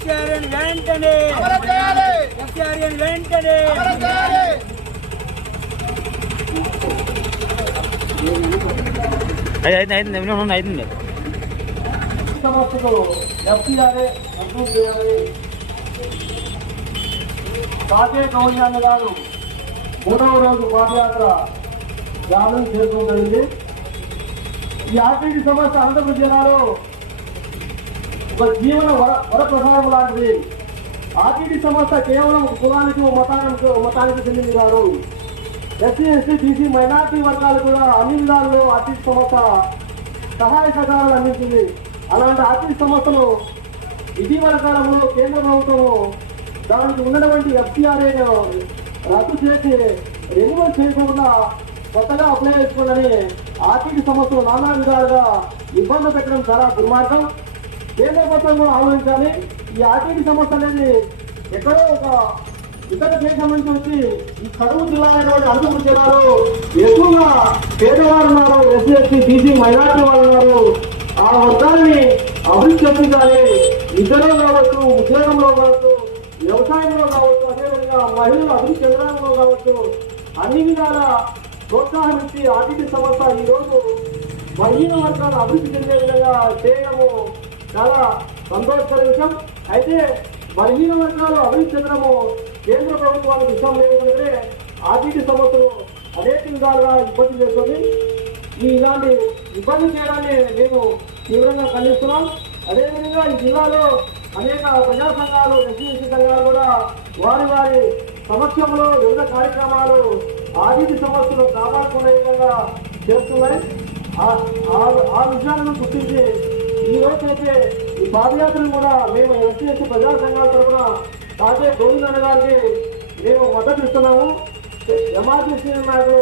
ఎస్ఆర్ఎన్ వెంటనే. ఎస్ఆర్ఎన్ వెంటనే. ఐదు ఐదు ఐదు నిమిషం అవుతుంది సమస్యలు ఎఫ్టీఆర్ఏ మంజూరు చేయాలని కాకే కౌన్యాన్న గారు మూడవ రోజు పాదయాత్ర చేరుకోవడం జరిగింది. ఈ ఆర్టీడీ సమస్య అనంతపురం జిల్లాలో జీవన వర వరప్రసాదం లాంటిది. ఆర్టీడీ సమస్య కేవలం కులానికి మతానికి మతానికి చెందింది కాదు. ఎస్సీ ఎస్టీ బీసీ మైనార్టీ వర్గాలు కూడా అన్ని విధాలలో ఆర్టీడీ సమస్య సహాయ సహకారాలు అందించింది. అలాంటి ఆర్థిక సంస్థను ఇటీవల కాలంలో కేంద్ర ప్రభుత్వం దానికి ఉన్నటువంటి ఎఫ్టీఆర్ఏ రద్దు చేసి రెన్యువల్ చేయకుండా కొత్తగా అప్లై చేసుకోవాలని ఆర్థిక సంస్థలు నానా విధాలుగా ఇబ్బంది పెట్టడం చాలా దుర్మార్గం. కేంద్ర ప్రభుత్వం కూడా ఆలోచించాలి. ఈ ఆర్థిక సమస్య అనేది ఎక్కడో ఒక ఇతర దేశం నుంచి వచ్చి ఈ కరువు జిల్లా అనేటువంటి అనంతపురం జిల్లాలో ఎక్కువగా పేదవారు ఉన్నారు. ఎస్సీ ఎస్టీ బీసీ మైనార్టీ వాళ్ళు ఉన్నారు. ఆ వర్గాన్ని అభివృద్ధి చెందించాలి. విద్యలో కావచ్చు ఉద్యోగంలో కావచ్చు వ్యవసాయంలో కావచ్చు అదేవిధంగా మహిళలు అభివృద్ధి చెందడంలో కావచ్చు. అన్ని విధాల ప్రోత్సాహం ఇచ్చి ఆర్థిక సంస్థ ఈ రోజు బలహీన వర్గాలు అభివృద్ధి చెందే విధంగా చేయడము చాలా సంతోషకర విషయం. అయితే బలహీన వర్గాలు అభివృద్ధి చెందడము కేంద్ర ప్రభుత్వానికి విషయం లేకుంటే ఆర్థిక సమస్యలు అనేక విధాలుగా ఇబ్బంది చేస్తుంది. ఈ ఇలాంటి ఇబ్బంది చేయడాన్ని మేము తీవ్రంగా ఖండిస్తున్నాం. అదేవిధంగా ఈ జిల్లాలో అనేక ప్రజా సంఘాలు ఎస్సీ సంఘాలు కూడా వారి వారి సమక్షంలో వివిధ కార్యక్రమాలు ఆర్థిక సమస్యలు కాపాడుకునే విధంగా చేస్తున్నాయి. ఆ- ఆ- ఆ విషయాలను గుర్తించి ఈ అయితే ఈ పాదయాత్రను కూడా మేము ఎస్సీ ప్రజా సంఘాల తరఫున తాజే గోవిందన్న గారికి మేము మద్దతు ఇస్తున్నాము. ఎంఆర్టీసీ నాయకులు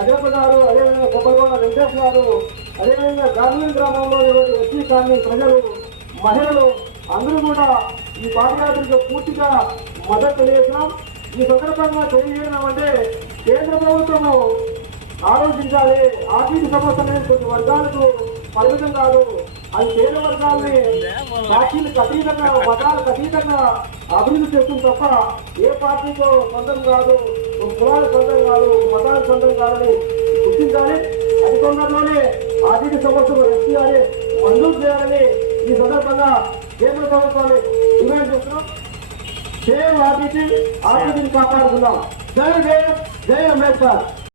అజయప్ప గారు అదేవిధంగా కొబ్బరిగొండ వెంకటేష్ గారు అదేవిధంగా గార్లీ గ్రామంలో ఈరోజు ఎస్సీ కాలనీ ప్రజలు మహిళలు అందరూ కూడా ఈ పాదయాత్రకు పూర్తిగా మద్దతు తెలియజేసినాం ఈ సందర్భంగా తెలియజేయడం అంటే కేంద్ర ప్రభుత్వము ఆలోచించాలి. ఆర్థిక సమస్య అనేది కొన్ని వర్గాలకు పరిమితం కాదు అది పేద వర్గాల్ని పార్టీలకు అతీతంగా మతాలకు అతీతంగా అభివృద్ధి చేస్తుంది తప్ప ఏ పార్టీతో సొంతం కాదు ఒక కులాలకు సొంతం కాదు ఒక మతాలకు సొంతం కాదని గుర్తించాలి. అది తొందరలోనే ఆర్థిక సమస్యలు ఎస్టీఆర్ఏ మంజూరు చేయాలని ఈ సందర్భంగా కేంద్ర ప్రభుత్వాన్ని డిమాండ్ చేస్తున్నాం. జై ఆర్టీసీ ఆర్టీసీని కాపాడుకుందాం. జై జై జై అంబేద్కర్.